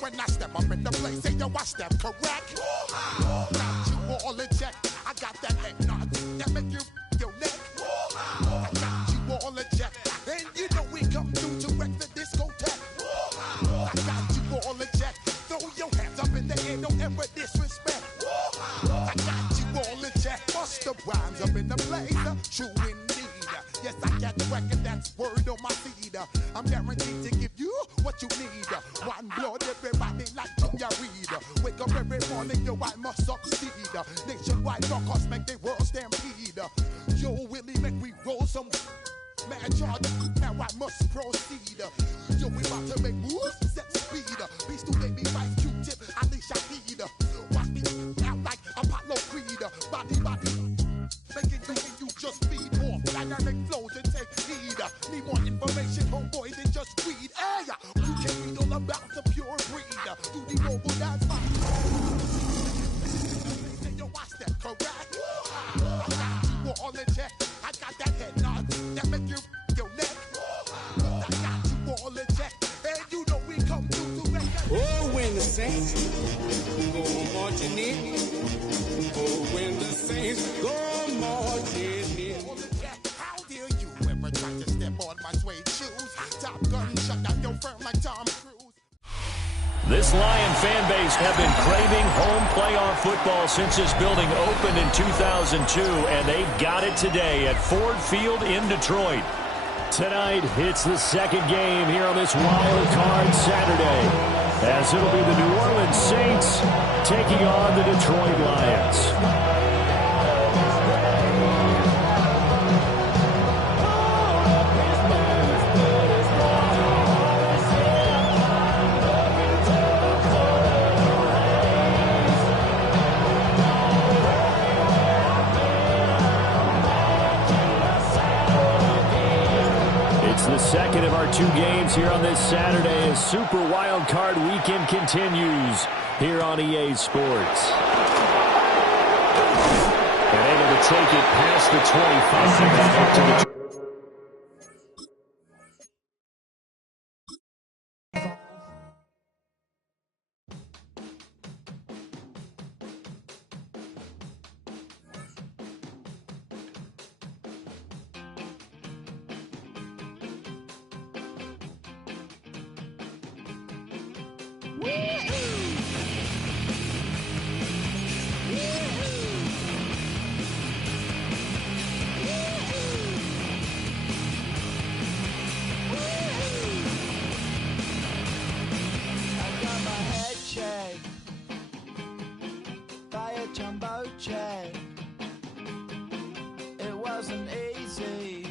When I step up in the place, say yo, I step correct. Got you all in check. I got that head nod that make you your neck. I got you all in check, and you know we come through to wreck the discotheque. I got you all in check. Throw your hands up in the air, don't ever disrespect. I got you all in check. Bust the rhymes up in the place, true indeed. Yes, I got the record, that's word on my feed. I'm guaranteed to give you what you need. One blood, everybody like Junior Reed. Wake up every morning, yo, I must succeed. Nationwide rockers make the world stampede. Yo, Willie, make we roll some mad charge. Now I must proceed. Yo, we about to make moves, set speed. Beast to baby, vice Q-tip, Alicia Heed. Watch me out like Apollo Creed. Body, making you just feed off dynamic flows and take heed. Need more information, homeboy, than just read. Hey, you can read all about the pure breed. Do the mobile dance, say yo, I step correct. I got you all in check. I got that head nod that make you your neck. I got you all in check, and you know we come through to wreck that. Oh, when the saints go marching in. Oh, when the saints go marching in. How dare you ever try to step on my suede shoes? Top Gun shut down your firm like Tom Cruise. This Lion fan base have been craving home playoff football since this building opened in 2002, and they've got it today at Ford Field in Detroit. Tonight, it's the second game here on this wild card Saturday, as it'll be the New Orleans Saints taking on the Detroit Lions. The second of our two games here on this Saturday as Super Wild Card Weekend continues here on EA Sports. And able to take it past the 25 up to the rainbow check. It wasn't easy,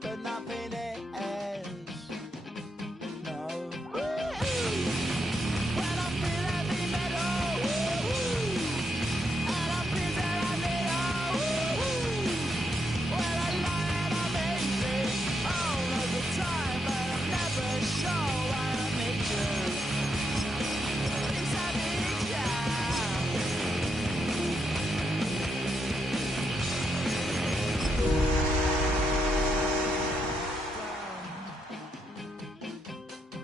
but nothing is. No. When I feel heavy metal, and I feel that I little. When I lie and I'm easy all of the time, but I'm never sure why I need you. Inside each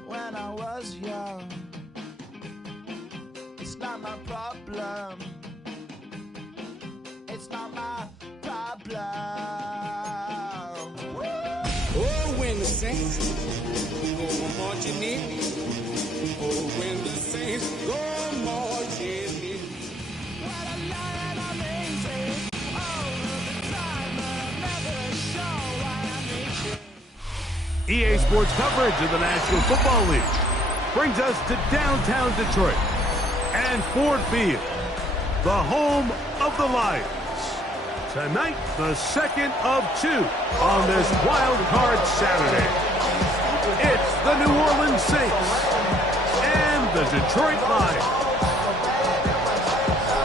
when I was young, it's not my problem. It's not my problem. Oh, when the saints go marching in. Oh, when the saints go marching in. When I lie and I'm easy all of the time, but I'm never sure why I need you. EA Sports coverage of the National Football League brings us to downtown Detroit and Ford Field, the home of the Lions. Tonight, the second of two on this wild card Saturday. It's the New Orleans Saints and the Detroit Lions.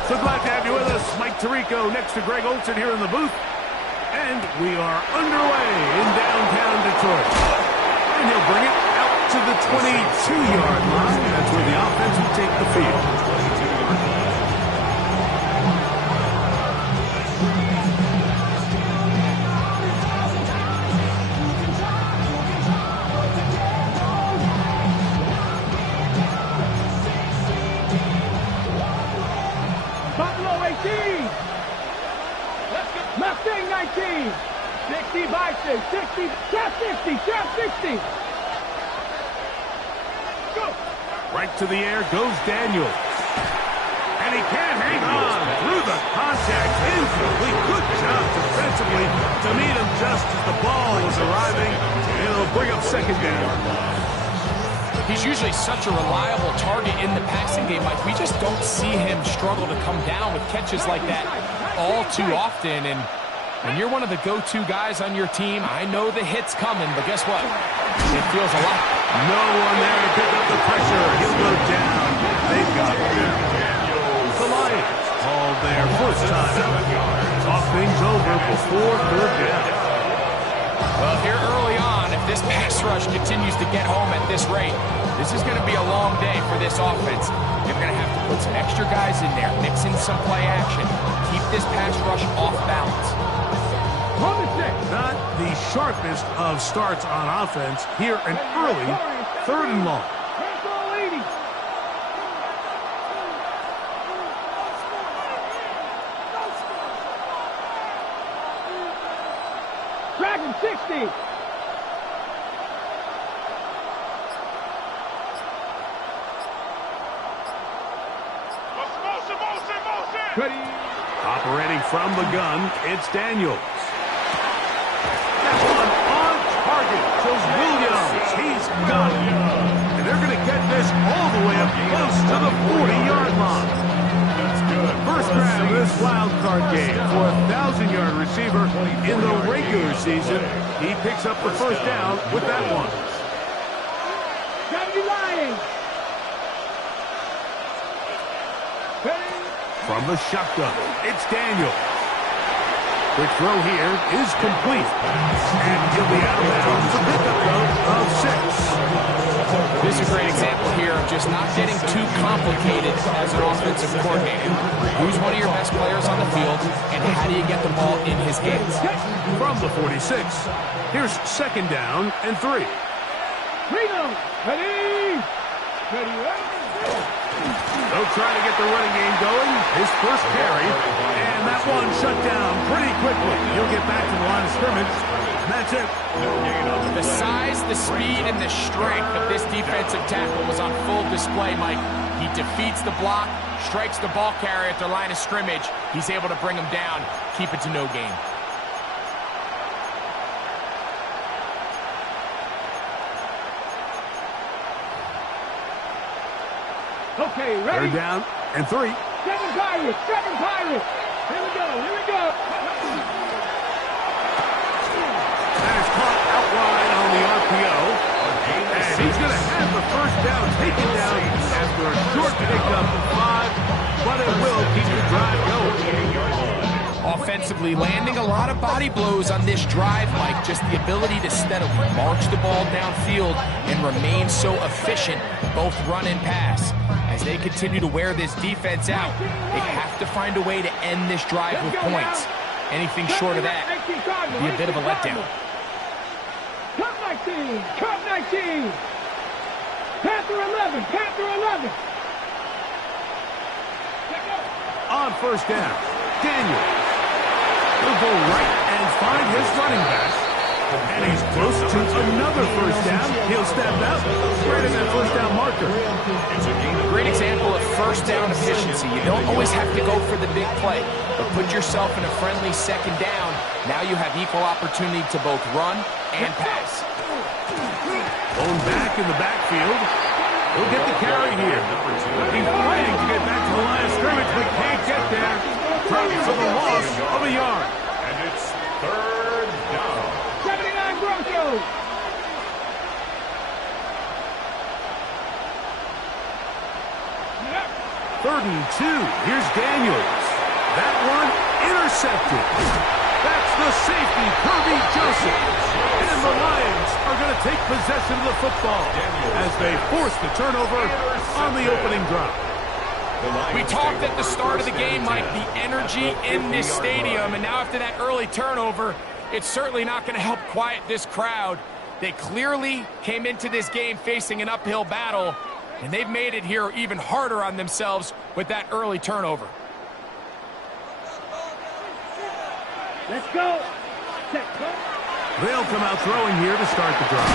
So glad to have you with us. Mike Tirico next to Greg Olsen here in the booth. And we are underway in downtown Detroit. And he'll bring it out to the 22-yard line. That's where the offense will take the field. Buffalo 18. Mustang 19. 60 by 6. 60. Trap 60. Trap 60. Go. Right to the air goes Daniels. And he can't hang on through the contact. Incomplete. Good job defensively to meet him just as the ball was arriving. And it'll bring up second down. He's usually such a reliable target in the passing game. Like, we just don't see him struggle to come down with catches like that all too often. And when you're one of the go-to guys on your team, I know the hit's coming, but guess what? It feels a lot. No one there to pick up the pressure. He'll go down. They've got him. The Lions called their first time out. Talk things over before third down. Well, here early on, if this pass rush continues to get home at this rate, this is going to be a long day for this offense. They're going to have to put some extra guys in there, mix in some play action, keep this pass rush off balance. Not the sharpest of starts on offense. Here an early third and long. Dragon 60. Ready. Operating from the gun, it's Daniels. That one on target shows Williams. He's got it. And they're going to get this all the way up close to the 40-yard line. First grab of this wild card game for a 1,000-yard receiver in the regular season. He picks up the first down with that one. Gotta be lying. From the shotgun, it's Daniel. Quick throw here is complete. And he'll be out of bounds for pickup of 6. This is a great example here of just not getting too complicated as an offensive coordinator. Who's one of your best players on the field, and how do you get the ball in his hands? From the 46, here's second down and 3. Reno. Ready. Ready. They'll try to get the running game going. His first carry, and that one shut down pretty quickly. He'll get back to the line of scrimmage, and that's it. The size, the speed, and the strength of this defensive tackle was on full display, Mike. He defeats the block, strikes the ball carrier at their line of scrimmage. He's able to bring him down, keep it to no gain. Okay, ready. Third down and 3. Seven Pirates. Here we go. That is caught out wide on the RPO. And he's going to have the first down taken down after a short pickup of 5, but it will keep the drive going. Offensively, landing a lot of body blows on this drive, Mike. Just the ability to steadily march the ball downfield and remain so efficient, both run and pass. As they continue to wear this defense out, they have to find a way to end this drive with points. Anything short of that would be a bit of a letdown. Cut 19. Panther 11. On first down, Daniels. He'll go right and find his running back. And he's close to another first down. He'll step out right in that first down marker. Great example of first down efficiency. You don't always have to go for the big play, but put yourself in a friendly second down. Now you have equal opportunity to both run and pass. Going back in the backfield. He'll get the carry here. He's fighting to get back to the line of scrimmage, but can't get there. Probably for the loss of a yard. And it's third down. 79 Broncos. Third and 2. Here's Daniels. That one intercepted. That's the safety, Kirby Joseph. And the Lions are going to take possession of the football as they force the turnover on the opening drive. We talked at the start of the game, Mike, the energy in this stadium, and now after that early turnover, it's certainly not going to help quiet this crowd. They clearly came into this game facing an uphill battle, and they've made it here even harder on themselves with that early turnover. Let's go. They'll come out throwing here to start the drive.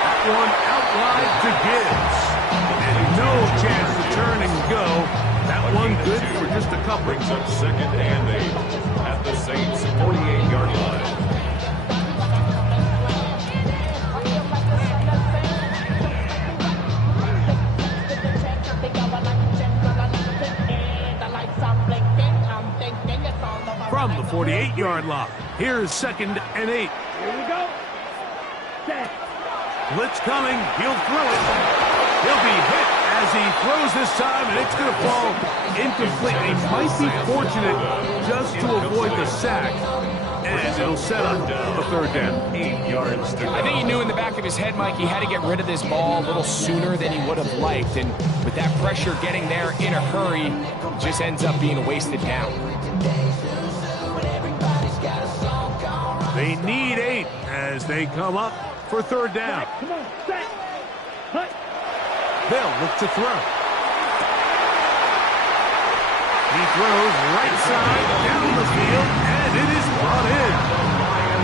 That one out wide to Gibbs. And no chance to turn and go. That one good for just a couple. Brings up 2nd and 8 at the Saints' 48-yard line. From the 48-yard line, here's 2nd and 8. Here we go. Set. Blitz coming. He'll throw it. He'll be hit as he throws this time, and it's going to fall incomplete. He might be fortunate just to avoid the sack, and it'll set up a third down. 8 yards to go. I think he knew in the back of his head, Mike, he had to get rid of this ball a little sooner than he would have liked, and with that pressure getting there in a hurry, it just ends up being a wasted down. They need 8 as they come up for third down. Come on. Set. Hut. They'll look to throw. He throws right side down the field, and it is brought in.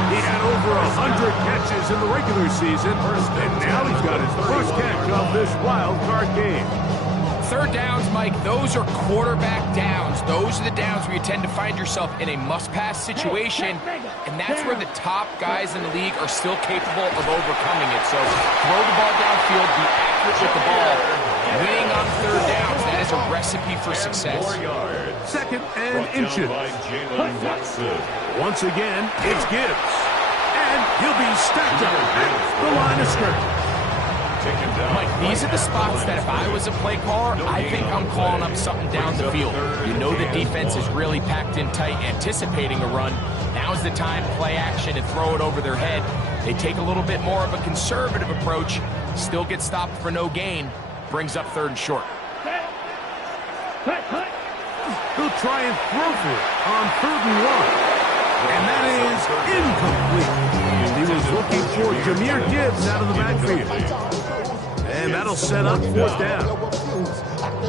He had over 100 catches in the regular season, and now he's got his first catch of this wild card game. Third downs, Mike, those are quarterback downs. Those are the downs where you tend to find yourself in a must-pass situation, and that's where the top guys in the league are still capable of overcoming it. So throw the ball downfield, be accurate with the ball. Winning on third downs, that is a recipe for success. 2nd and inches. Once again, it's Gibbs. And he'll be stacked up at the line of scrimmage. Mike, these are the spots that if I was a play caller, I think I'm calling up something down the field. You know the defense is really packed in tight, anticipating a run. Now's the time, play action, and throw it over their head. They take a little bit more of a conservative approach, still get stopped for no gain, brings up 3rd and short. He'll try and throw for it on 3rd and 1. And that is incomplete. He was looking for Jahmyr Gibbs out of the backfield. And that'll set up 4th down.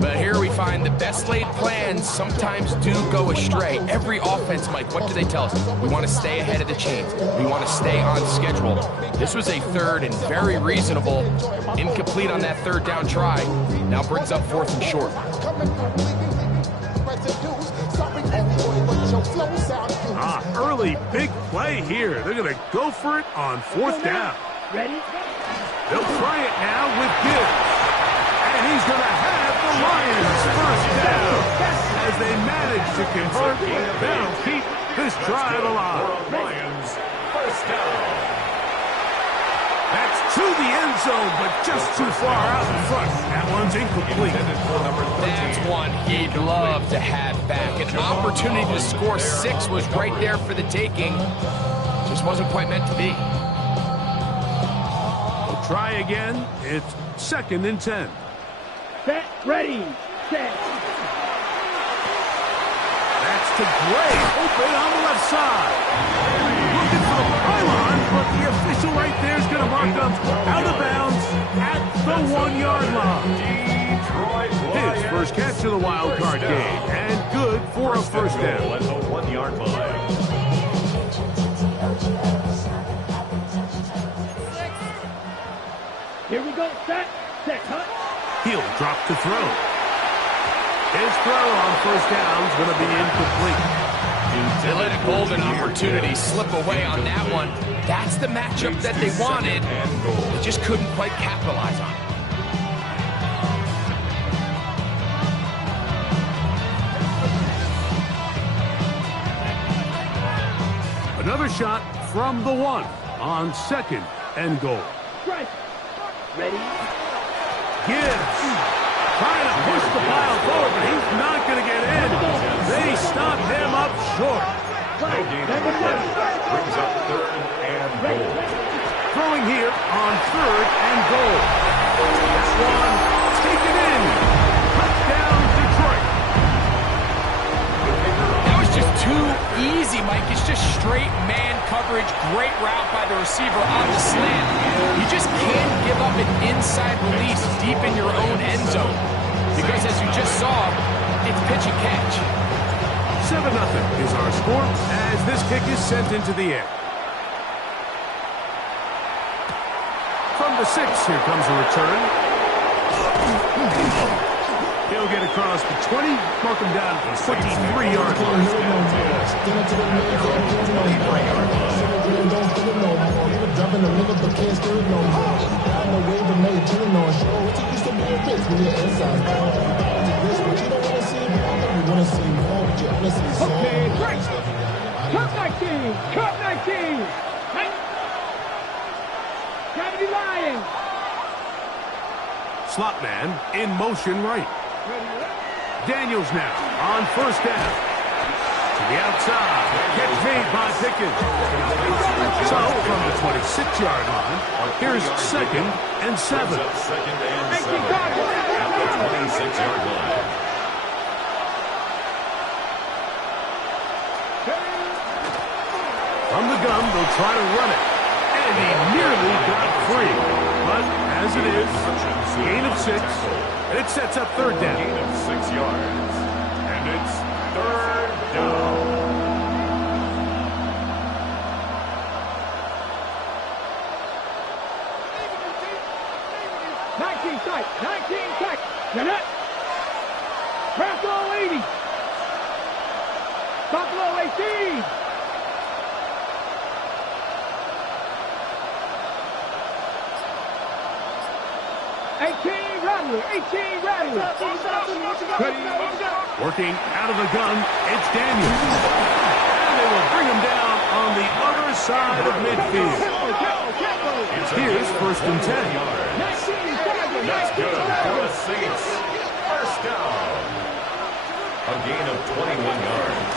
But here we find the best laid plans sometimes do go astray. Every offense, Mike, what do they tell us? We want to stay ahead of the chains. We want to stay on schedule. This was a 3rd and very reasonable. Incomplete on that 3rd down try. Now brings up 4th and short. Early big play here. They're going to go for it on 4th down. Ready? They'll try it now with Gibbs. And he's going to have the Lions first down. they manage to convert, that'll keep this drive alive. Lions, first down. That's to the end zone, but just too far out in front. That one's incomplete. That's one he'd love to have back. An opportunity to score 6 was right there for the taking. Just wasn't quite meant to be. We'll try again. It's 2nd and 10. Set, ready, set. That's to Gray, open on the left side. Looking for the pylon, but the official right there is going to mark them out of bounds at the 1-yard line. His first catch of the wild card game, and good for a first down. At the 1-yard line. Here we go, set, cut. He'll drop to throw. His throw on first down is going to be incomplete. They let a golden opportunity slip away on that one. That's the matchup that they wanted. They just couldn't quite capitalize on it. Another shot from the 1 on 2nd and goal. Strike. Ready. Gibbs trying to push the pile forward, but he's not going to get in. They stop him up short. Brings up 3rd and goal. Throwing here on 3rd and goal. This one taken in. Touchdown, Detroit. That was just too easy, Mike. It's just straight man coverage. Great route by the receiver on the slant. You just can't give up an inside release deep in your own end zone. Because as you just saw, it's pitch and catch. 7-0 is our score as this kick is sent into the air. From the 6, here comes a return. He'll get across the 20, mark him down at the 23-yard line. Okay, break. Cut 19. Cut 19. Gravity Lions. Slot man in motion right. Daniels now on first down. To the outside. Catch made by Pickens. So from the 26-yard line, here's 2nd and 7. 2nd and 7 at the 26-yard line. From the gun, they'll try to run it. And he nearly got free. But as it is, gain of 6. And it sets up 3rd down. Gain of 6 yards. And it's 3rd down. Nanette. Buffalo 80. Buffalo 18. Rattler. 18 Rattler. Working out of the gun, it's Daniels. And they will bring him down on the other side of midfield. Here's 1st and 10. That's good for the Saints. First down. A gain of 21 yards.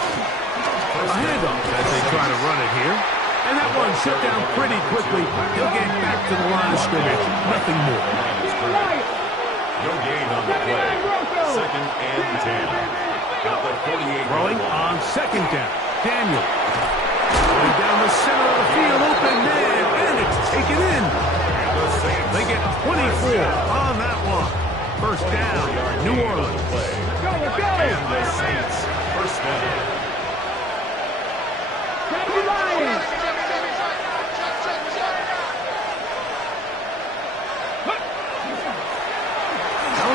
A handoff as they try to run it here. And that one shut down pretty quickly. He'll get back to the line of scrimmage. Nothing more. No gain on the play. 2nd and 10. At the 48. Throwing on 2nd down. Daniel. Going down the center of the field. Open man. And it's taken in. They get 24 on that one. First down. New Orleans. And the Saints. First down.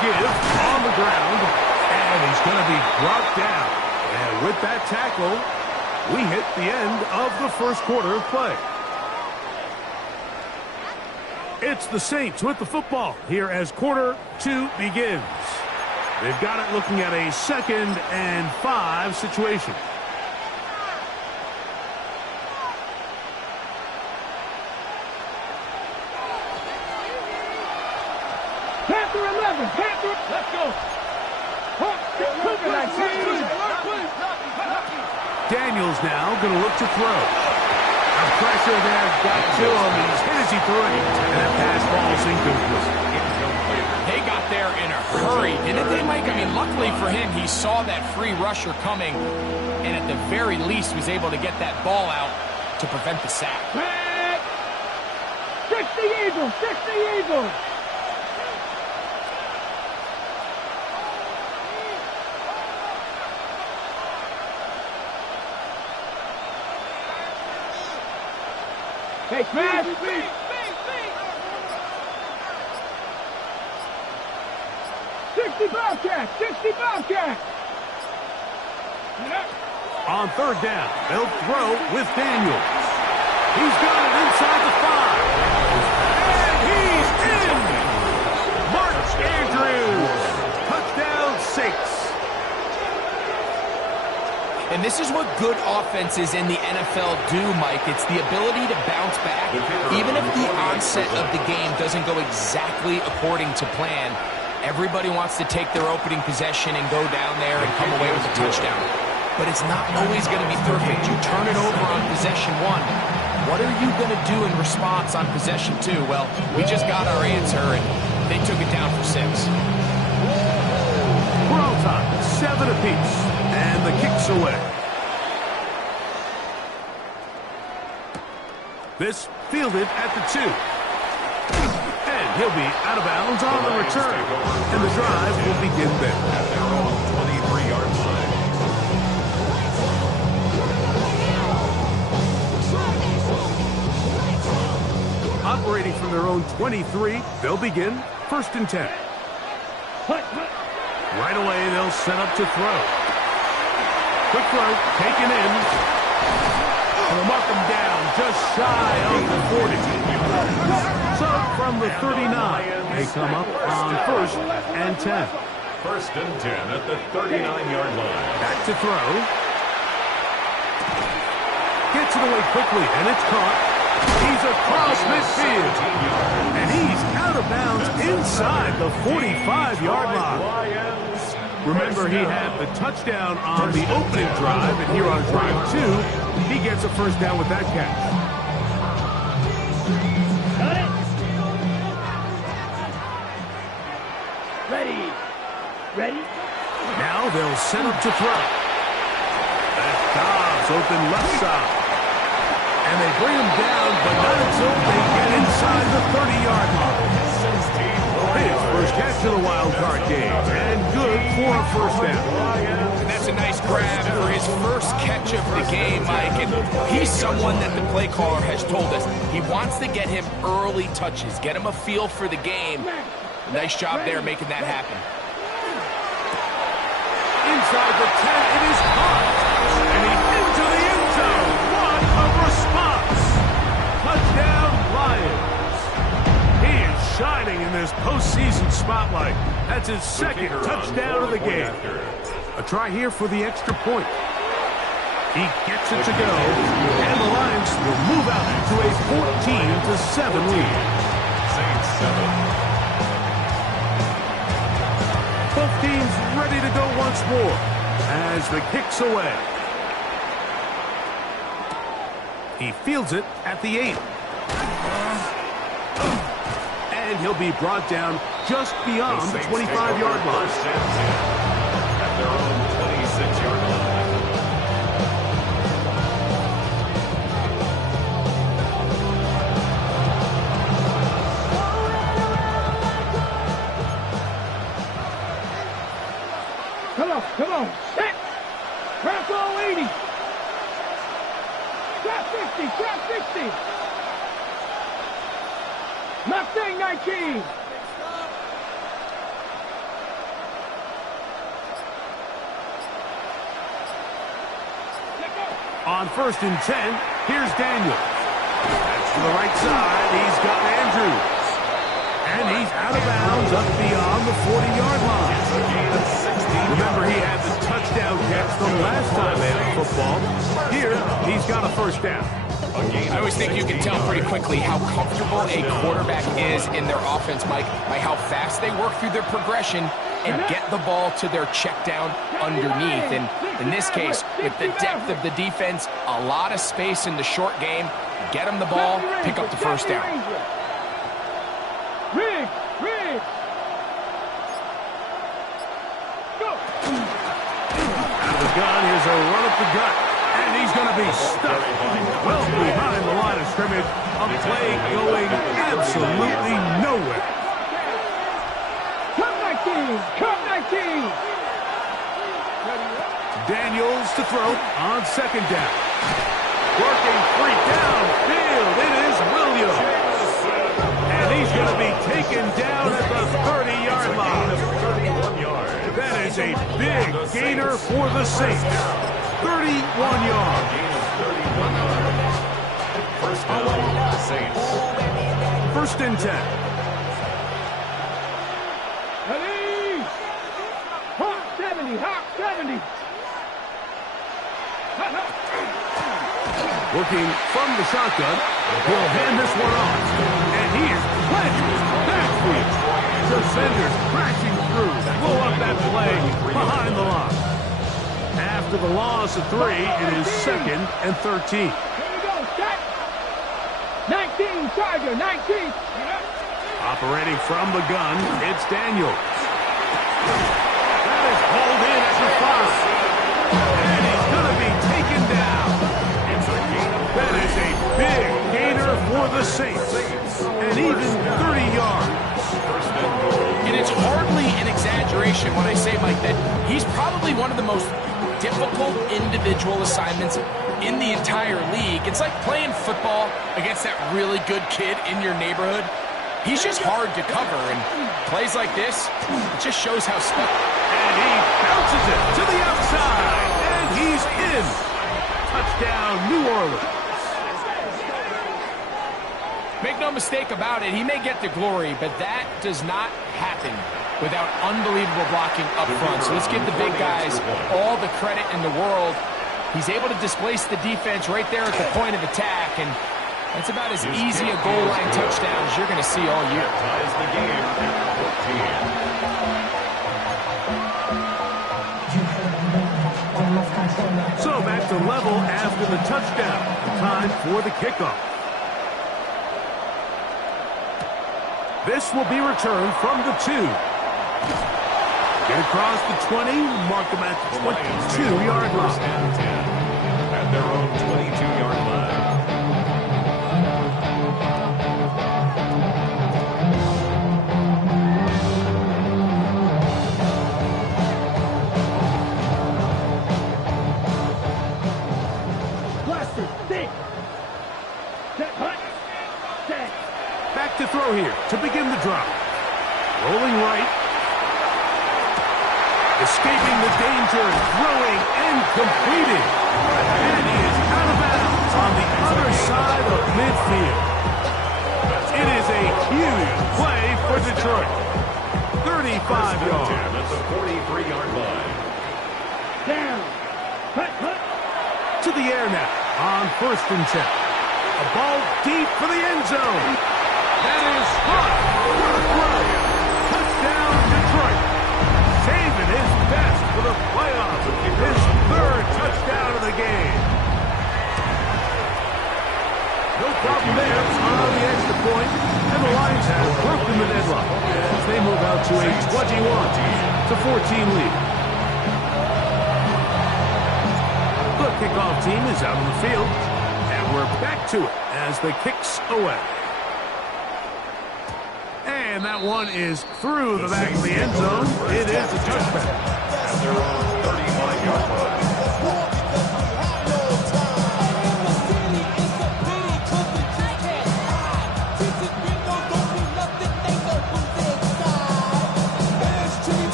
Give on the ground, and he's going to be brought down. And with that tackle, we hit the end of the first quarter of play. It's the Saints with the football here as quarter 2 begins. They've got it looking at a 2nd and 5 situation. Panther 11. Panther. Let's go. Daniels now going to look to throw. The pressure there got to him. He's hit as he threw it. And that pass ball's incomplete. They got there in a hurry, didn't they, Mike? I mean, luckily for him, he saw that free rusher coming, and at the very least was able to get that ball out to prevent the sack. 60 Eagles! 60 Eagles! Hey, smash! 60 Bobcats! 60 Bobcats! On 3rd down, they'll throw with Daniels. He's got it inside the 5. And he's in! Mark Andrews! Touchdown 6. And this is what good offenses in the NFL do, Mike. It's the ability to bounce back. Even if the onset of the game doesn't go exactly according to plan, everybody wants to take their opening possession and go down there and come away with a touchdown. But it's not always going to be perfect. You turn it over on possession 1. What are you going to do in response on possession 2? Well, we just got our answer, and they took it down for 6. We're all time, 7 apiece. And the kick's away. This fielded at the 2. And he'll be out of bounds on the return. And the drive will begin there. At their own 23-yard line. Operating from their own 23, they'll begin 1st and 10. Right away, they'll set up to throw. Quick throw, taken in. They'll mark them down just shy of the 40. So from the 39, they come up on 1st and 10. 1st and 10 at the 39-yard line. Back to throw. Gets it away quickly, and it's caught. He's across midfield. And he's out of bounds inside the 45-yard line. Remember, he had the touchdown on the opening drive, and here on drive 2, he gets a 1st down with that catch. Got it. Ready. Ready. Now they'll set up to throw. That Dobbs open left side. And they bring him down, but not until they get inside the 30-yard line. His first catch of the wild card game, and good for a 1st down. And that's a nice grab for his first catch of the game, Mike. And he's someone that the play caller has told us he wants to get him early touches, get him a feel for the game. Nice job there making that happen. Inside the 10, it is caught. And he's into the end zone. What a response. Touchdown, Lions. He is shining in this postseason spotlight. That's his 2nd touchdown of the game. A try here for the extra point. He gets it to go. And the Lions will move out to a 14-7 lead. Saints 7. Both teams ready to go once more as the kick's away. He fields it at the 8. And he'll be brought down just beyond the 25-yard line. 1st and 10 at their own 26-yard line. Come on. Set. Crack all 80. Trap 50. Trap 50. Mustang 19. On 1st and 10, here's Daniels. That's to the right side. He's got Andrews. And he's out of bounds up beyond the 40-yard line. Remember, he had the touchdown catch the last time they had football. Here, he's got a first down. I always think you can tell pretty quickly how comfortable a quarterback is in their offense, Mike, by how fast they work through their progression and get the ball to their check down underneath. And in this case, with the depth of the defense, a lot of space in the short game, get them the ball, pick up the first down. Rig! Go! Out of the gun, here's a run up the gut. And he's going to be stuck well behind the line of scrimmage. A play going absolutely nowhere. Come 19! Daniels to throw on second down. Working free downfield. It is Williams. And he's going to be taken down at the 30-yard line. That is a big gainer for the Saints. 31 yards. First and 10. Ready? Hot 70! Working from the shotgun. He'll hand this one off. And he is planted backfield. Defenders crashing through. Blow up that play behind the line. After the loss of 3, it is 2nd and 13. Here we go, set! 19, Tiger, 19! Operating from the gun, it's Daniels. That is hauled in at the 5. And he's going to be taken down. That is a big gainer for the Saints. And even 30 yards. And it's hardly an exaggeration when I say, Mike, that he's probably one of the most difficult individual assignments in the entire league. It's like playing football against that really good kid in your neighborhood. He's just hard to cover, and plays like this, it just shows how special. And he bounces it to the outside, and he's in. Touchdown, New Orleans. Make no mistake about it, he may get the glory, but that does not happen without unbelievable blocking up front. So let's give the big guys all the credit in the world. He's able to displace the defense right there at the point of attack, and that's about as easy a goal line touchdown as you're going to see all year. Ties the game at 14. So back to level after the touchdown. Time for the kickoff. This will be returned from the 2. Get across the 20, mark them at the 22-yard line. At their own 22-yard line. Blaster, thick! Set, hut! Set! Back to throw here to begin the drive. Rolling right. Escaping the danger, throwing and completing. And he is out of bounds on the other side of midfield. It is a huge play for Detroit. 35 yards. At the 43-yard line. Down! Hut, hut! To the air now on 1st and 10. A ball deep for the end zone. That is hot for the throw. Touchdown, Detroit. Saving his best for the playoffs. His 3rd touchdown of the game. No problem there on the extra point. And the Lions have broken the deadlock as they move out to a 21-14 lead. The kickoff team is out on the field. And we're back to it as the kicks away. And that one is through the back of the end zone. It is a touchback. At their own 35-yard line.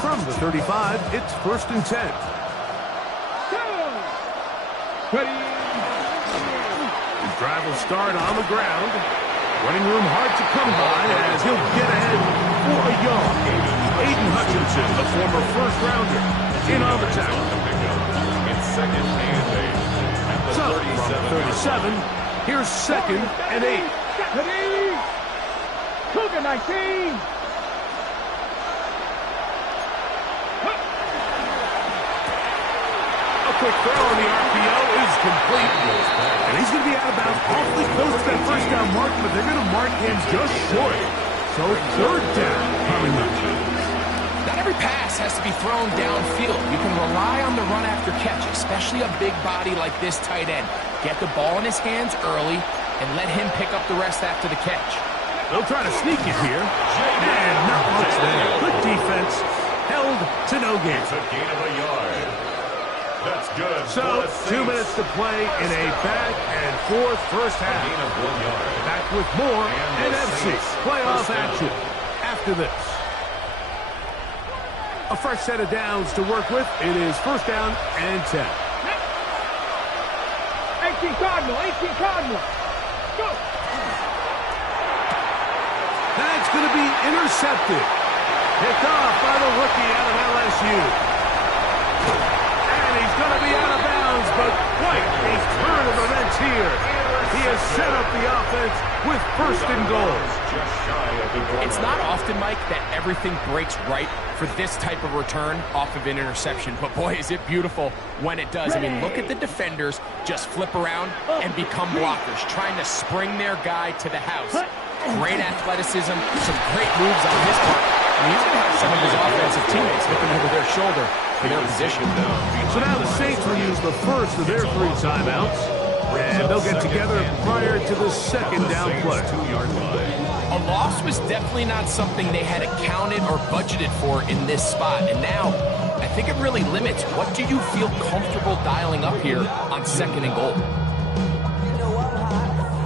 From the 35, it's 1st and 10. Ready? The drive will start on the ground. Running room hard to come by as he'll get ahead for a yard. Aiden Hutchinson, the former first-rounder, in on the tackle. It's second and 8. So, from 37, here's second and 8. Cougar 19. A quick throw on the RPO is complete. And he's going to be out of bounds awfully close to that first down mark, but they're going to mark him just short. So third down coming up. Not every pass has to be thrown downfield. You can rely on the run after catch, especially a big body like this tight end. Get the ball in his hands early and let him pick up the rest after the catch. They'll try to sneak it here. And not much there. Good defense. Held to no gain. It's a gain of a yard. That's good. So, 2 minutes to play in a back-and-forth first half. Gain of 1 yard. Back with more NFC playoff action after this. A fresh set of downs to work with. It is first down and 10. 18 Cardinal, 18 Cardinal. Go. That's going to be intercepted. Picked off by the rookie out of LSU. And he's going to be out of bounds, but quite a turn of events here. He has set up the offense with first and goal. It's not often, Mike, that everything breaks right for this type of return off of an interception. But boy, is it beautiful when it does. I mean, look at the defenders just flip around and become blockers, trying to spring their guy to the house. Great athleticism, some great moves on his part. And he's going to have some of his offensive teammates looking over their shoulder for their position. So now the Saints will use the first of their 3 timeouts. And they'll get together prior to the second down play. 2-yard line. A loss was definitely not something they had accounted or budgeted for in this spot. And now, I think it really limits what do you feel comfortable dialing up here on second and goal.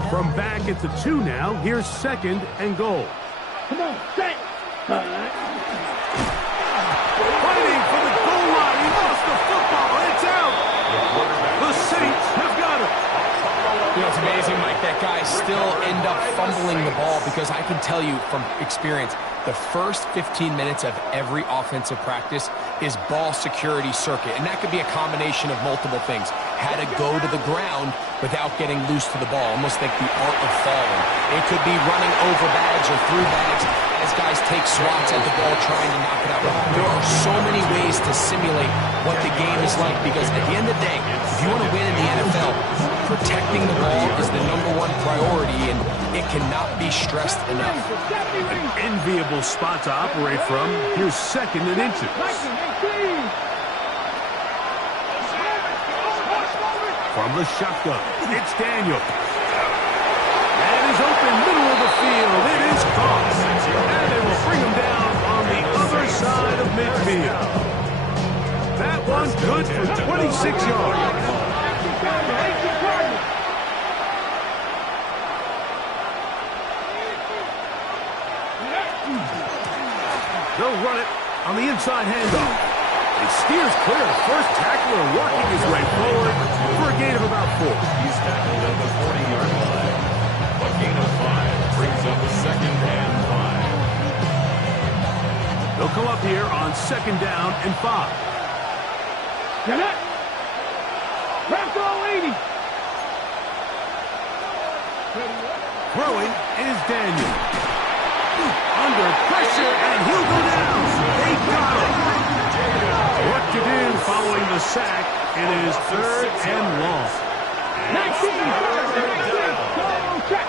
From back at the 2 now, here's second and goal. Come on, set. Fighting for the goal line. He lost the football. It's out. The Saints have got it. You know, it's amazing, Mike, that guys still end up fumbling the ball because I can tell you from experience, the first 15 minutes of every offensive practice is ball security circuit, and that could be a combination of multiple things. How to go to the ground without getting loose to the ball, almost like the art of falling. It could be running over bags or through bags as guys take swats at the ball trying to knock it out. There are so many ways to simulate what the game is like because at the end of the day, if you want to win in the NFL, protecting the ball is the #1 priority, and it cannot be stressed enough. An enviable spot to operate from. Here's second and inches. From the shotgun, it's Daniel. And he's open middle of the field. It is caught. And they will bring him down on the other side of midfield. That one's good for 26 yards. They'll run it on the inside handoff. He steers clear. The first tackler working his way forward for a gain of about 4. He's tackled at the 40-yard line. A gain of 5 brings up a second and 5. They'll come up here on second down and 5. Get it. Rafter 80. Throwing is Daniel. Under pressure, and he'll go down. They got it. Work to do following the sack. It is third and long. 19. Go check.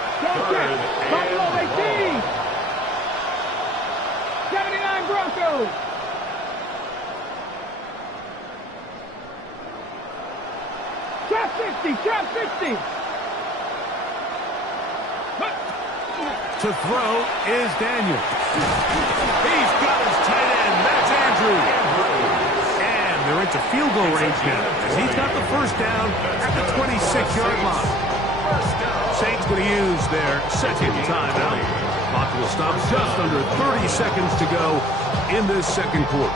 Buffalo 18. 79 Broncos. Trap 60. Trap 60. To throw is Daniel. He's got his tight end. That's Andrew. And they're into field goal range now as he's got the first down at the 26-yard line. Saints going to use their second timeout. Clock will stop just under 30 seconds to go in this second quarter.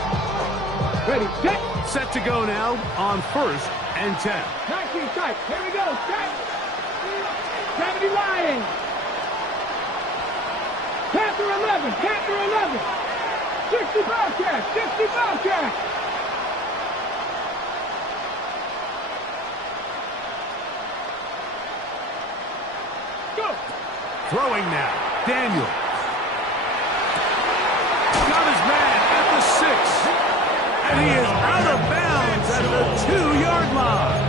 Ready, set. Set to go now on first and 10. 19 tight. Here we go. Set. 70 Lions. Panther 11, Panther 11. 60 Bobcats, 60 Bobcats. Go. Throwing now. Daniel. Got his man at the 6. And he is out of bounds at the 2-yard line.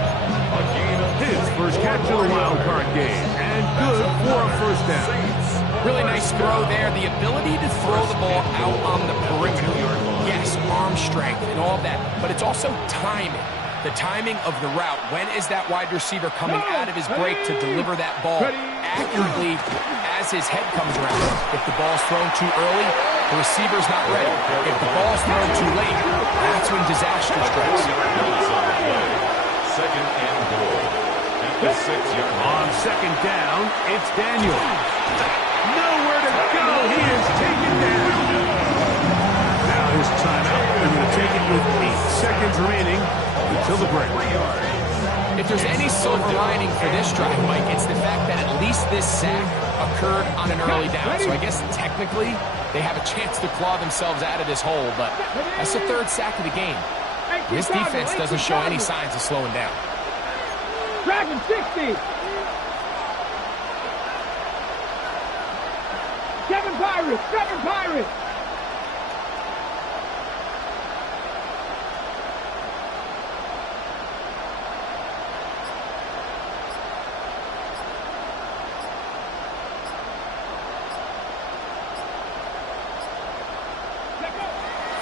His first catch of the wild card game. And good for a first down. Really nice throw there. The ability to throw the ball out on the perimeter. Yes, arm strength and all that, but it's also timing. The timing of the route. When is that wide receiver coming out of his break to deliver that ball accurately as his head comes around? If the ball's thrown too early, the receiver's not ready. If the ball's thrown too late, that's when disaster strikes. Second and goal. At the 6-yard line. On second down, it's Daniel. Nowhere to go. He is taken down. Now his timeout. They're going to take it with 8 seconds remaining until the break. If there's any silver lining for this drive, Mike, it's the fact that at least this sack occurred on an early down. So I guess technically they have a chance to claw themselves out of this hole, but that's the 3rd sack of the game. This defense doesn't show any signs of slowing down. Dragon 60. Seven Pirates, 7 Pirates.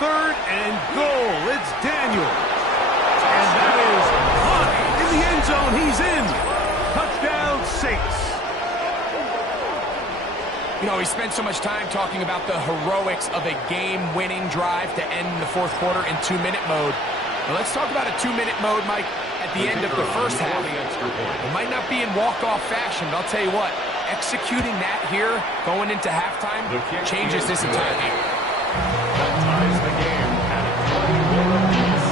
Third and goal. It's Daniel. And that is high in the end zone. He's in. Touchdown, Saints. You know, we spent so much time talking about the heroics of a game-winning drive to end the 4th quarter in 2-minute mode. Now let's talk about a 2-minute mode, Mike, at the end of the first half. It might not be in walk-off fashion, but I'll tell you what, executing that here, going into halftime, changes this entire game. That ties the game at 21 apiece.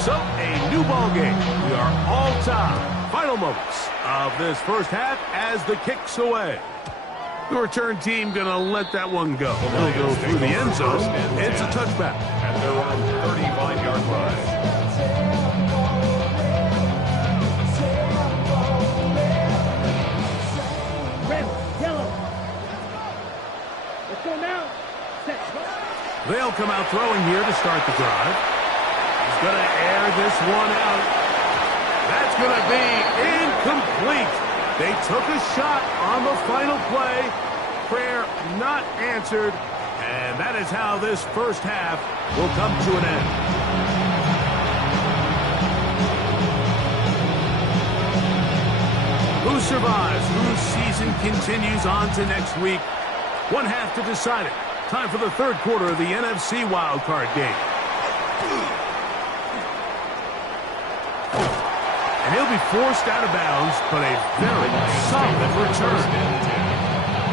So, a new ball game. We are all tied. Final moments of this first half as the kick's away. The return team going to let that one go. They'll go through the end zone. It's a touchback. At their own 35-yard line. Red, yellow. Let's go now. Set. They'll come out throwing here to start the drive. He's going to air this one out. That's going to be incomplete. They took a shot on the final play. Prayer not answered. And that is how this first half will come to an end. Who survives? Whose season continues on to next week? One half to decide it. Time for the 3rd quarter of the NFC wildcard game. And he'll be forced out of bounds, but a very solid return.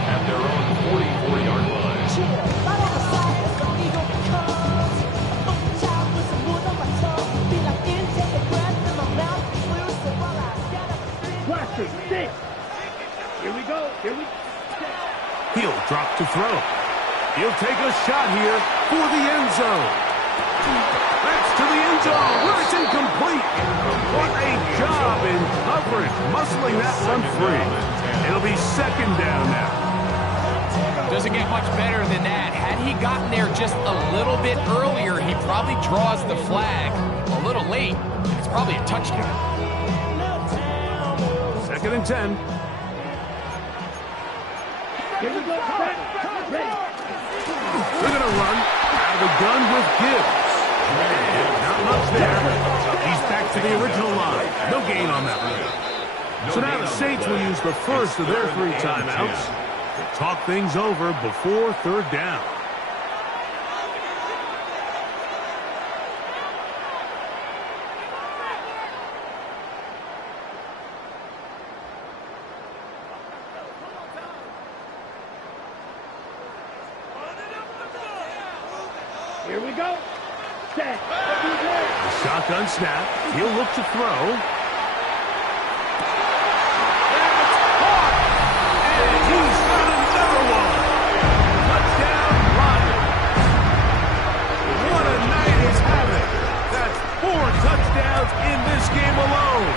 At their own 44-yard line. Blaster, 6. Here we go. Here we go. He'll drop to throw. He'll take a shot here for the end zone. That's to the end zone where it's incomplete. What a job in coverage, muscling that one free. It'll be 2nd down now. Doesn't get much better than that. Had he gotten there just a little bit earlier, he probably draws the flag a little late. It's probably a touchdown. 2nd and 10. Here we go. Set. Ready. They're going to run out of the gun with Gibbs. And not much there. He's back to the original line. No gain on that one. So now the Saints will use the first of their 3 timeouts to talk things over before 3rd down. Here we go. Set. The shotgun snap. He'll look to throw. And he's got another one. Touchdown, Lions. What a night he's having. That's 4 touchdowns in this game alone.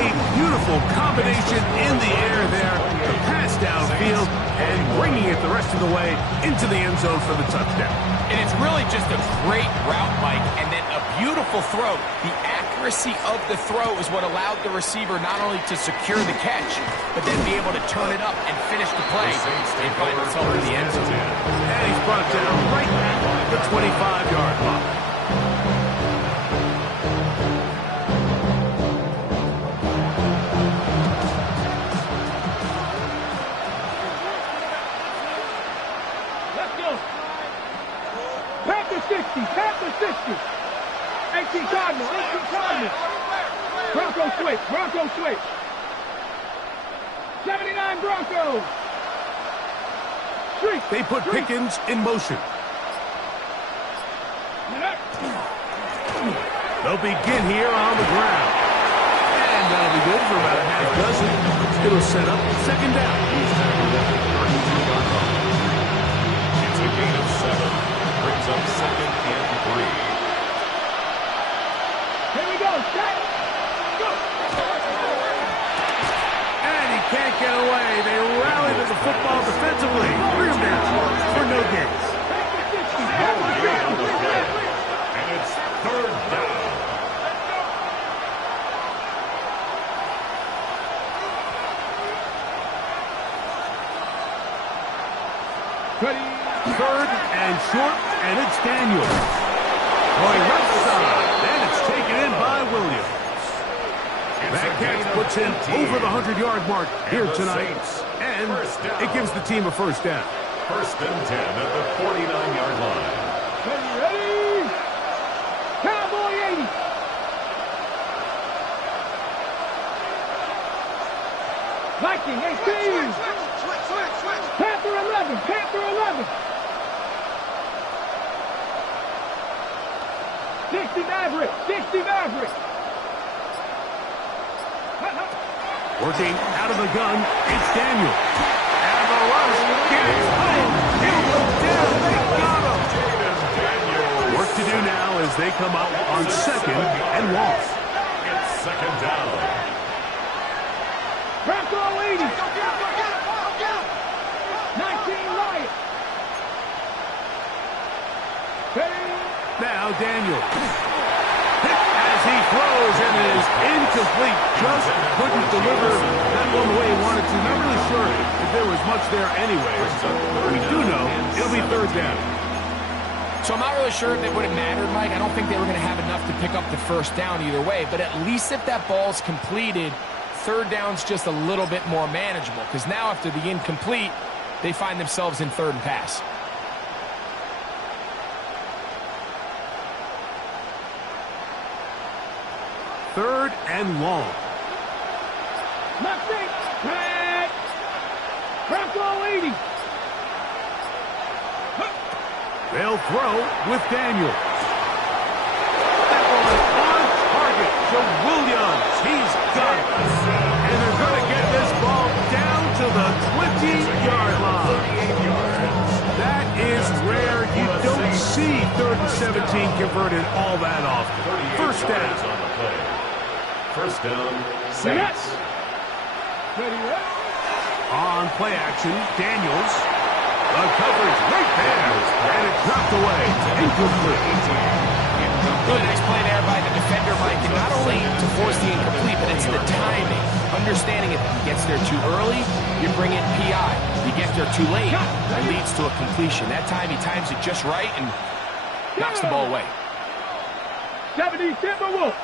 A beautiful combination in the air there. The pass downfield and bringing it the rest of the way into the end zone for the touchdown. And it's really just a great route, Mike, and then a beautiful throw. The accuracy of the throw is what allowed the receiver not only to secure the catch, but then be able to turn it up and finish the play and find himself in the end zone. And he's brought down right at the 25-yard line. Panther 60. 18 Cardinals. Bronco switch. 79 Broncos. They put Pickens in motion. They'll begin here on the ground. And that'll be good for about a half dozen. It'll set up second down. It's a gain of 7. Brings up second and 3. Here we go. Set. Go. And he can't get away. They rally to the football defensively. Bring him down for no gains. And it's third down. Ready. Third and short, and it's Daniels. Going left side, and it's taken in by Williams. That catch puts him over the 100-yard mark here tonight, and it gives the team a first down. First and 10 at the 49-yard line. Ready. Cowboy 80. Viking 18. Panther 11. 60 Maverick. Working out of the gun, it's Daniel. And the rush gets home. He'll go down. They got him. Work to do now as they come out on second and long. It's second down. Bronco 80. 19 Riot. Now Daniel. As he throws and is incomplete. Just couldn't deliver that one the way he wanted to. Not really sure if there was much there anyway. We do know it'll be third down. So I'm not really sure if it would have mattered, Mike. I don't think they were going to have enough to pick up the first down either way. But at least if that ball's completed, third down's just a little bit more manageable. Because now after the incomplete, they find themselves in third and pass. Third and long. Nothing. Red. Bronco 80. They'll throw with Daniel. That one on target to Williams. He's got it. And they're going to get this ball down to the 20-yard line. That is rare. You don't see 3rd and 17 converted all that often. First down. First down, Saints. On play action, Daniels. The coverage right there. And it's knocked away. Incomplete. Really nice play there by the defender, Mike. And not only to force the incomplete, but it's the timing. Understanding if he gets there too early, you bring in PI. You get there too late, it leads to a completion. That time he times it just right and knocks the ball away. 70 Timberwolves.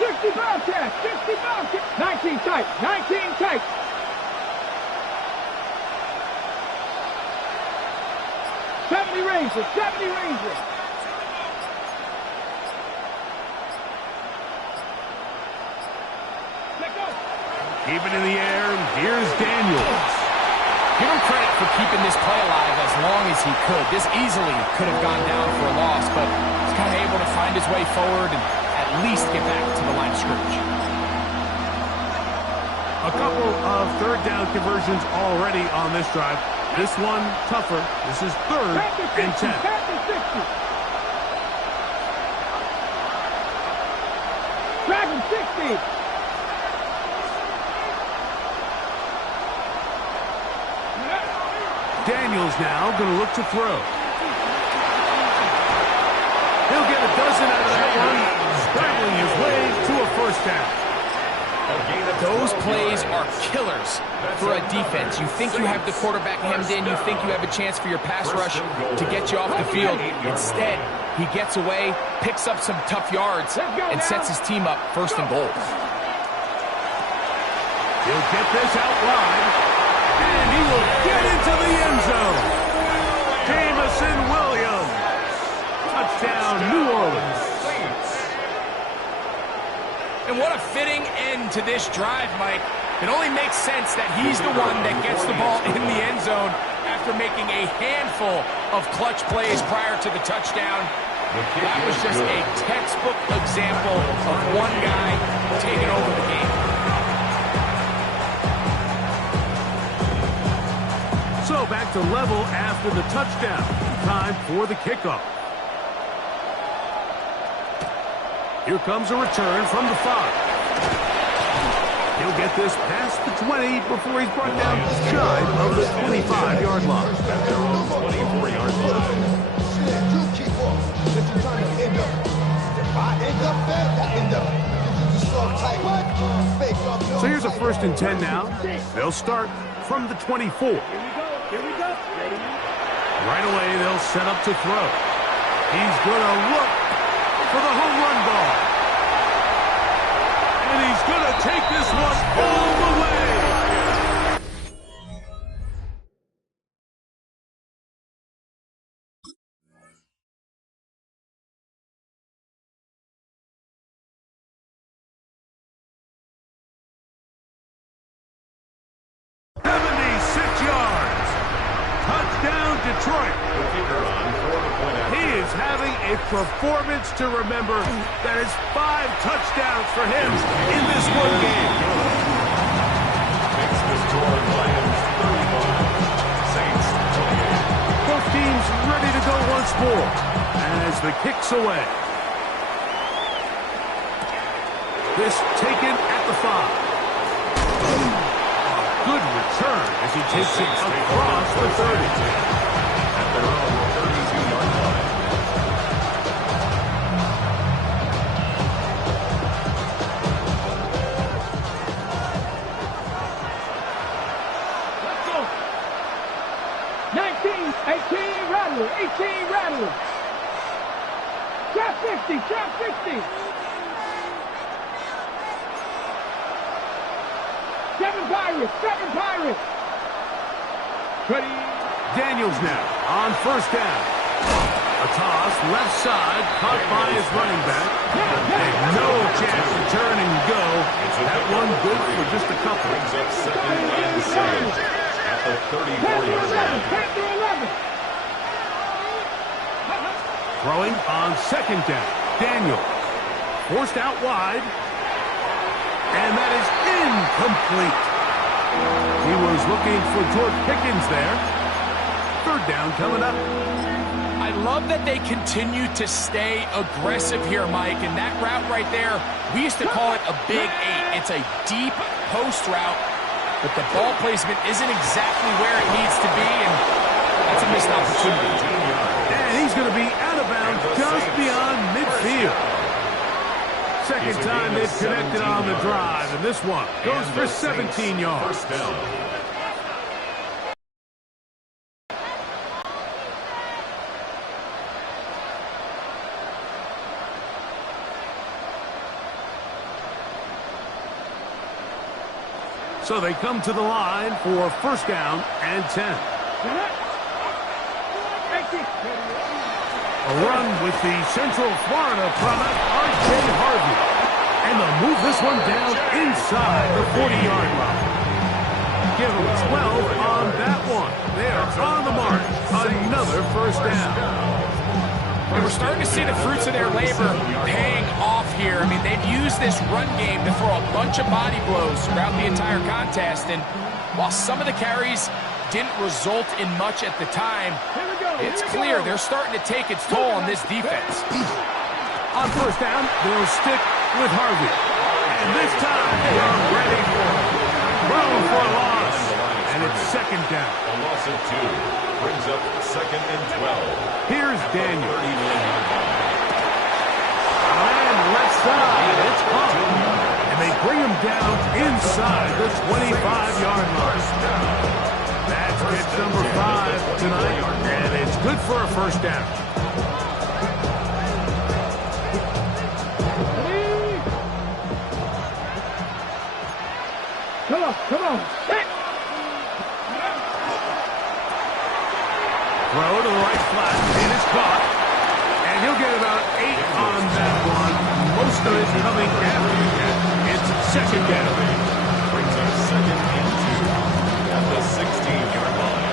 60 Bobcats. 60 Bobcats. 19 tight. 19 tight. Rangers. 70 Rangers. Keep it in the air, and here's Daniels. Give him credit for keeping this play alive as long as he could. This easily could have gone down for a loss, but he's kind of able to find his way forward and at least get back to the line of scrimmage. A couple of third down conversions already on this drive. This one tougher. This is 3rd and 10. Dragon 60. Daniels now going to look to throw. He'll get a dozen out of that one, scrambling his way to a first down. Those plays are killers for a defense. You think you have the quarterback hemmed in. You think you have a chance for your pass rush to get you off the field. Instead, he gets away, picks up some tough yards, and sets his team up 1st and goal. He'll get this out wide, and he will get into the end zone. Jamison Williams. Touchdown, New Orleans. And what a fitting end to this drive, Mike. It only makes sense that he's the one that gets the ball in the end zone after making a handful of clutch plays prior to the touchdown. That was just a textbook example of one guy taking over the game. So back to level after the touchdown. Time for the kickoff. Here comes a return from the 5. He'll get this past the 20 before he's brought down shy of the 25-yard line. At their own 24-yard line. You keep off. If you're trying to end up. If I end up there, that end up. You just so tight. What? Fake up. So here's a 1st and 10 now. They'll start from the 24. Here we go. Ready? Right away, they'll set up to throw. He's going to look for the home run ball. And he's going to take this one all the way. Detroit. He is having a performance to remember. That is 5 touchdowns for him in this one game. Makes the score Lions 35, Saints 28. Both teams ready to go once more as the kick's away. This taken at the 5. Good return as he takes it across the 30. At their own 32-yard line. Let's go. 19, 18, rattle, 18, rattle. Trap 50, trap 50. 7 Pirates, 7 Pirates. Ready. Daniels now on 1st down. A toss, left side, caught by his running back. And no chance to turn and go. That one good for just a couple. Brings up 2nd and 7 at the 34-yard line. Panther 11. Throwing on 2nd down. Daniel forced out wide. And that is incomplete. He was looking for George Pickens there. 3rd down coming up. I love that they continue to stay aggressive here, Mike. And that route right there, we used to call it a big 8. It's a deep post route, but the ball placement isn't exactly where it needs to be, and that's a missed opportunity. And he's going to be out of bounds just beyond midfield. Second time they've connected on the drive, and this one goes for 17 yards. First down. So they come to the line for 1st down and 10. A run with the Central Florida product, R.J. Harvey. And they'll move this one down inside the 40-yard line. give them 12 on that one. They are on the mark. Another first down. And we're starting to see the fruits of their labor paying off here. I mean, they've used this run game to throw a bunch of body blows throughout the entire contest. And while some of the carries didn't result in much at the time, it's clear they're starting to take its toll on this defense. On first down, they'll stick with Harvey. And this time, they're ready for it. Thrown for a loss. And it's second down. A loss of 2 brings up second and 12. Here's Daniel. And left side, it's caught. And they bring him down inside the 25-yard line. That's catch number 5 tonight, and it's good for a first down. Come on. Throw to the right flat. It is caught. And he'll get about 8 on that one. Most of it coming after the catch. It's second down. Brings up second and 2 at the 16-yard line.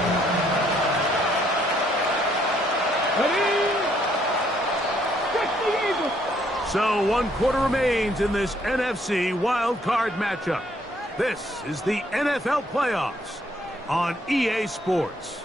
So 1 quarter remains in this NFC wild card matchup. This is the NFL playoffs on EA Sports.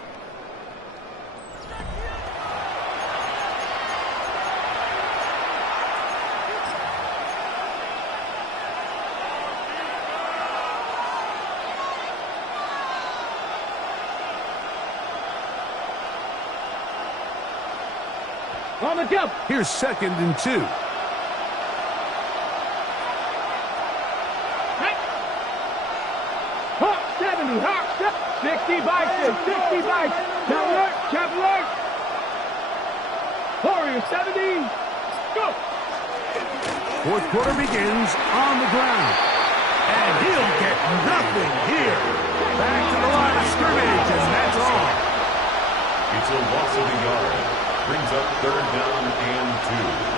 On the jump. Here's second and 2. Hawk 70, Hawk 60 bikes, 60 bikes. Chevrolet. Warrior 70. Go. Fourth quarter begins on the ground. And he'll get nothing here. Back to the line of scrimmage, and that's all. It's a loss of a yard. Brings up third down and 2.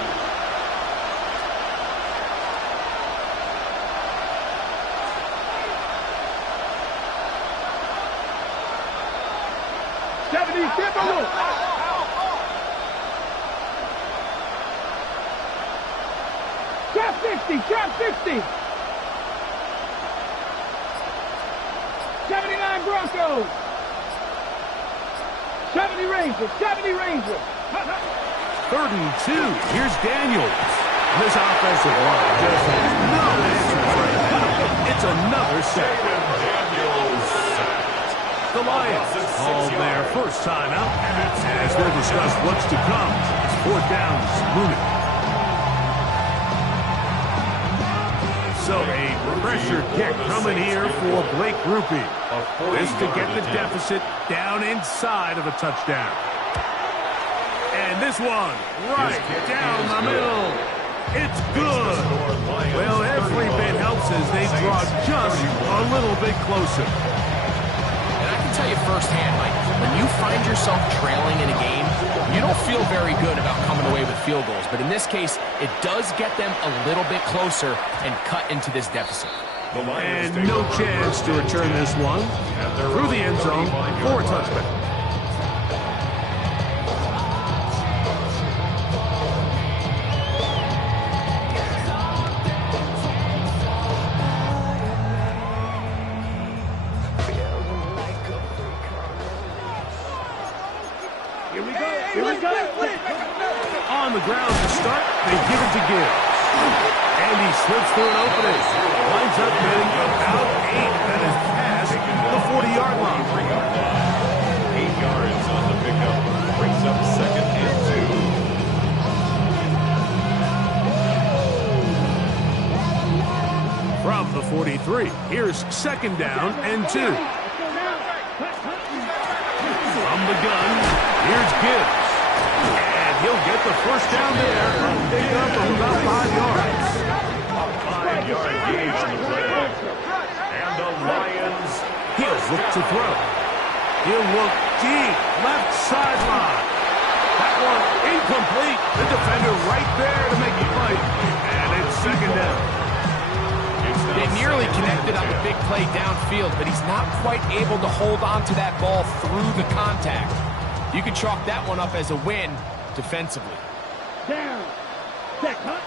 Trap 60. 79 Broncos. 70 Rangers. 70 Rangers. Third and 2. Here's Daniels. This offensive line just has no answers right now. It's another sack. The Lions called their first time out. As we'll discuss what's to come, it's fourth down looming. So a pressure kick coming here for Blake Rupe. This to get the deficit down inside of a touchdown. And this one right down the middle. It's good. Well, every bit helps as they draw just a little bit closer. And I can tell you firsthand, Mike, when you find yourself trailing in a game, you don't feel very good about coming away with field goals. But in this case, it does get them a little bit closer and cut into this deficit. And no chance to return this one through the end zone for a touchback. On the ground to start, they give it to Gibbs. And he slips through an opening. Lines up getting about 8. That is past the 40-yard line. 8 yards on the pickup. Brings up second and 2. From the 43, here's second down and 2. From the gun, here's Gibbs. And he'll get the first down there. Pick up about 5 yards. A 5-yard gauge in the play. And the Lions. He'll look to throw. He'll look deep. Left sideline. That one incomplete. The defender right there to make the fight. And it's second down. It's They nearly connected on the big play downfield, but he's not quite able to hold on to that ball through the contact. You can chalk that one up as a win defensively. Down. Check, huh?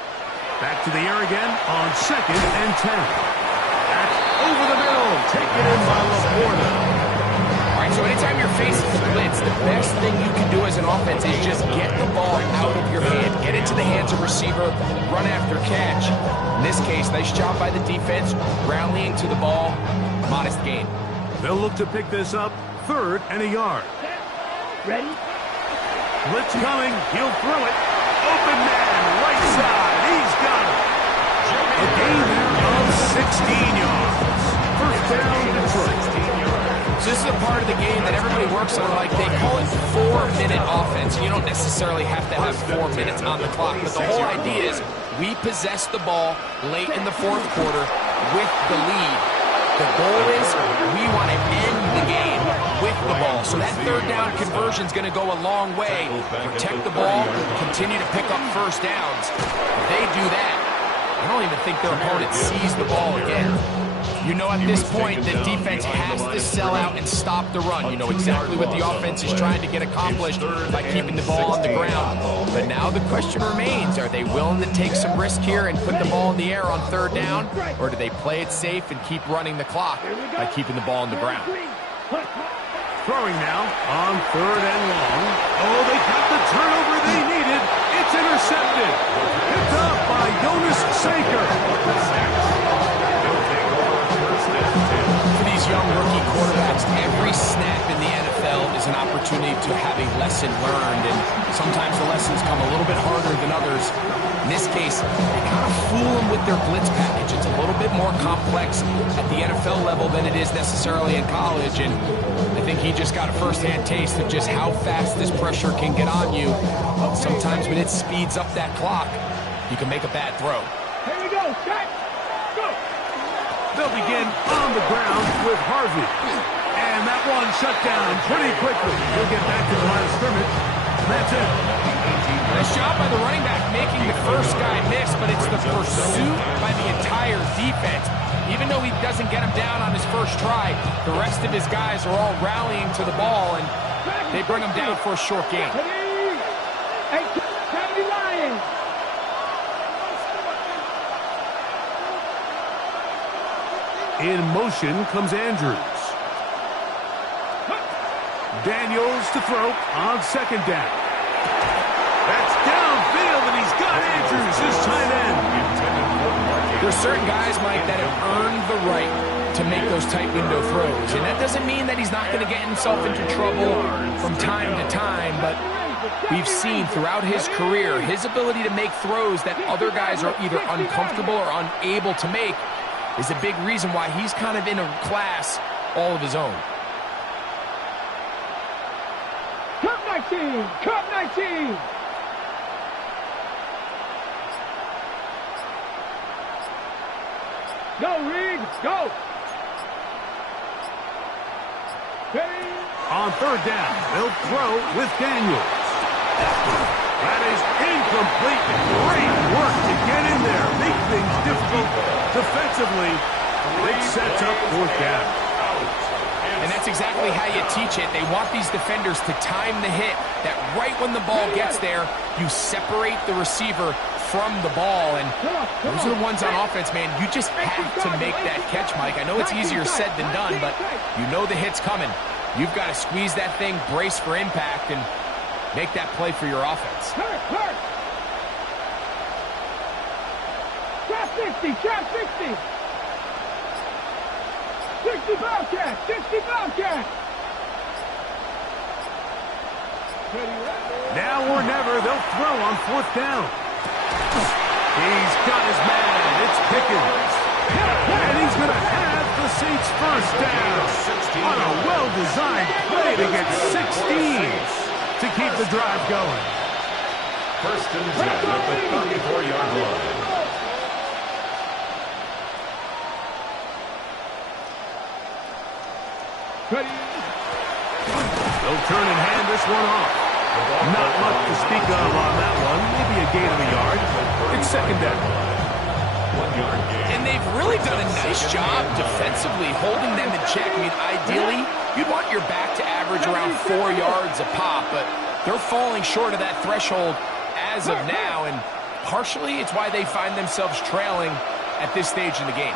Back to the air again on 2nd and 10. That's over the middle. Taken in by Laporta. All right, so anytime you're facing the blitz, the best thing you can do as an offense is just get the ball out of your hand. Get into the hands of receiver, run after catch. In this case, nice job by the defense, rallying to the ball. Modest gain. They'll look to pick this up 3rd and a yard. Ready? Blitz coming. He'll throw it. Open man, right side. He's got it. A gain there of 16 yards. First down, Detroit. So this is a part of the game that everybody works on. Like they call it 4-minute offense. You don't necessarily have to have 4 minutes on the clock, but the whole idea is we possess the ball late in the 4th quarter with the lead. The goal is we want to end the game with the ball. So that 3rd down conversion is going to go a long way. Protect the ball, continue to pick up first downs. If they do that, I don't even think their opponent sees the ball again. You know at this point the defense has to sell out and stop the run. You know exactly what the offense is trying to get accomplished by keeping the ball on the ground. But now the question remains, are they willing to take some risk here and put the ball in the air on 3rd down? Or do they play it safe and keep running the clock by keeping the ball on the ground? Throwing now on 3rd and long. Oh, they got the turnover they needed. It's intercepted. Picked up by Jonas Saker. For these young rookie quarterbacks, every snap in the NFL is an opportunity to have a lesson learned, and sometimes the lessons come a little bit harder than others. In this case, they kind of fool them with their blitz package. It's a little bit more complex at the NFL level than it is necessarily in college, and I think he just got a first-hand taste of just how fast this pressure can get on you. Sometimes when it speeds up that clock, you can make a bad throw. Here we go. Check. Go. They'll begin on the ground with Harvey. And that one shut down pretty quickly. He'll get back to the line of scrimmage. That's it. Nice job by the running back making the first guy miss, but it's the pursuit by the entire defense. Even though he doesn't get him down on his first try, the rest of his guys are all rallying to the ball, and they bring him down for a short gain. 70 Lions. In motion comes Andrews. Daniels to throw on 2nd down. That's downfield, and he's got Andrews, his tight end. There's certain guys, Mike, that have earned the right to make those tight window throws. And that doesn't mean that he's not going to get himself into trouble from time to time, but we've seen throughout his career his ability to make throws that other guys are either uncomfortable or unable to make is a big reason why he's kind of in a class all of his own. Cup 19. Cup 19. Go, Reed. Go. Ready. On 3rd down, they'll throw with Daniels. That is incomplete. Great work to get in there. Make things difficult defensively. It sets up 4th down. And that's exactly how you teach it. They want these defenders to time the hit, that right when the ball gets there, you separate the receiver from the ball. And those are the ones on offense, man. You just have to make that catch, Mike. I know it's easier said than done, but you know the hit's coming. You've got to squeeze that thing, brace for impact, and make that play for your offense. Trap 60, trap 60. 60 Bobcat, 60 Bobcat. Now or never, they'll throw on 4th down. He's got his man. It's Pickens. And he's going to have the Saints first down on a well-designed play to get 16 to keep the drive going. 1st and 10 at the 34-yard line. They'll turn and hand this one off. Not much to speak of on that one. Maybe a gain of a yard. It's 2nd down. 1-yard gain. And they've really done a nice job defensively holding them in check. I mean, ideally, you'd want your back to average around 4 yards a pop, but they're falling short of that threshold as of now, and partially it's why they find themselves trailing at this stage in the game.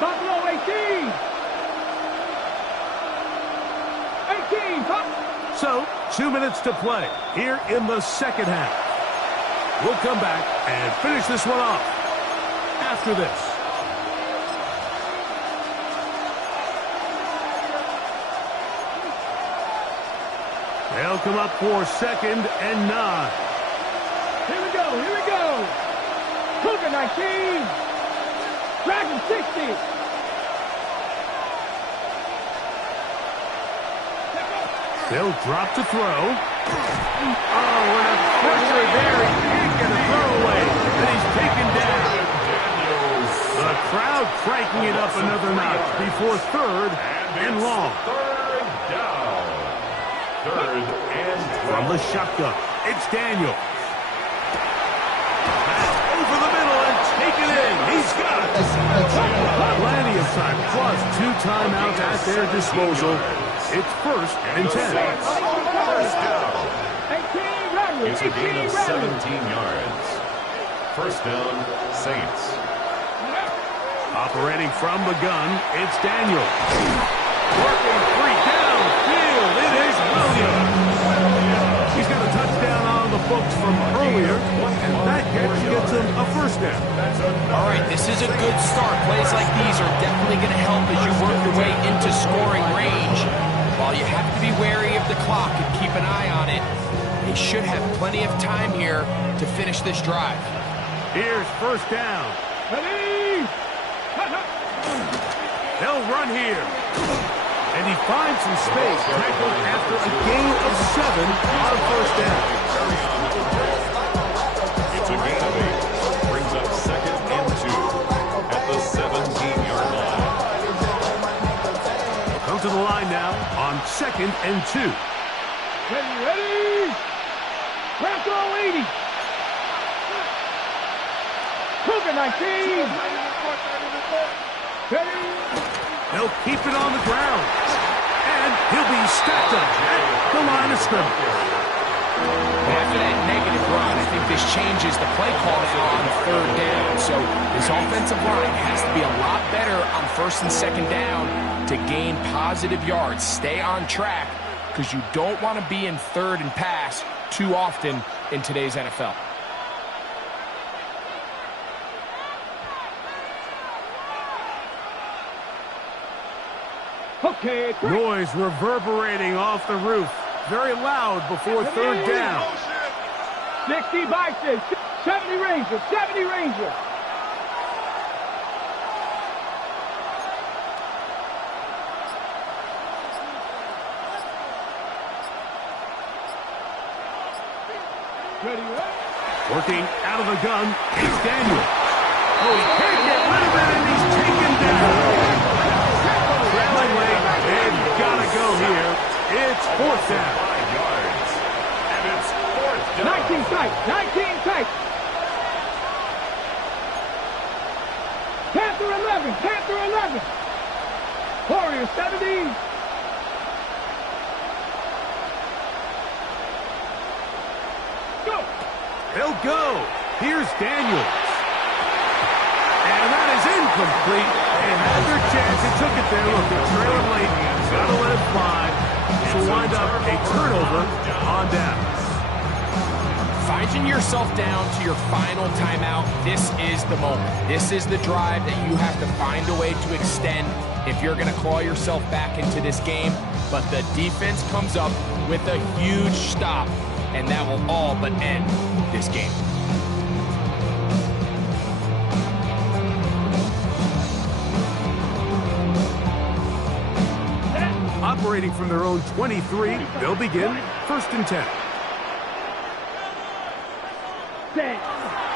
Buffalo 18! 18! So, 2 minutes to play here in the second half. We'll come back and finish this one off after this. They'll come up for 2nd and 9. Here we go, here we go! Cougar 19! Dragon 60! They'll drop to throw. Oh, and a pressure there. He can't get a throwaway, and he's taken down. The crowd cranking it up another notch before 3rd and long. 3rd down. 3rd and 12. From the shotgun, it's Daniel. Over the middle and take it in. He's got it. Plenty of time, plus 2 timeouts at their disposal. It's 1st and 10. First down. 18 Rattlers! It's a gain of 17 yards. 1st down, Saints. Operating from the gun, it's Daniel. Working free downfield, it is Williams. He's got a touchdown on the books from earlier, and that gets him a 1st down. All right, this is a good start. Plays like these are definitely going to help as you work your way into scoring range. While you have to be wary of the clock and keep an eye on it, they should have plenty of time here to finish this drive. Here's 1st down. Ready! They'll run here. And he finds some space, tackled after a gain of 7 on 1st down. It's a gain of 8. Brings up 2nd and 2 at the 17-yard line. Come to the line now on 2nd and 2. Ready! Bronco 80! Cougar 19! Ready! They'll keep it on the ground. And he'll be stacked up at the line of scrimmage. After that negative run, I think this changes the play call now on 3rd down. So this offensive line has to be a lot better on 1st and 2nd down to gain positive yards. Stay on track because you don't want to be in 3rd and pass too often in today's NFL. Okay, Noise reverberating off the roof. Very loud before 3rd down. 60 Bison, 70 Rangers, 70 Rangers. Ready, Working out of the gun, it's Daniel. Oh, he can't get rid of it, and he's taken down. Trailing late, they've got to go here. It's 4th down. 5 yards. And it's 4th down. 19 tight, 19 tight. Panther 11, Panther 11. Warrior 70. Go. They'll go. Here's Daniels. And that is incomplete. They had their chance. They took it there. Look, they're trailing late. Got to let it fly. So wind up a turnover on downs. Finding yourself down to your final timeout, this is the moment. This is the drive that you have to find a way to extend if you're going to claw yourself back into this game. But the defense comes up with a huge stop, and that will all but end this game. Operating from their own 23, they'll begin 1st and 10.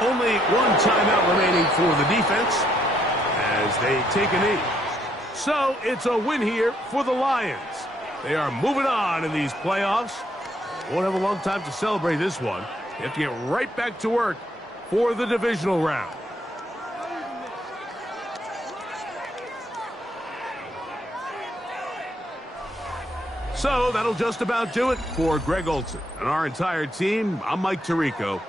Only 1 timeout remaining for the defense as they take a knee. So it's a win here for the Lions. They are moving on in these playoffs. Won't have a long time to celebrate this one. They have to get right back to work for the divisional round. So that'll just about do it for Greg Olson and our entire team. I'm Mike Tirico.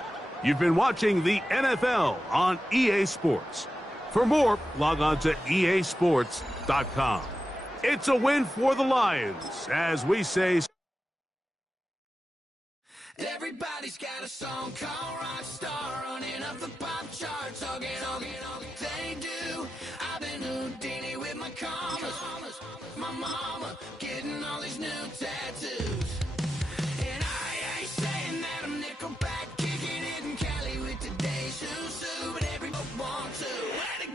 You've been watching the NFL on EA Sports. For more, log on to easports.com. It's a win for the Lions, as we say. Everybody's got a song called Rockstar, running up the pop charts, hugging, they do. I've been Houdini with my commas, my mama getting all these new tattoos.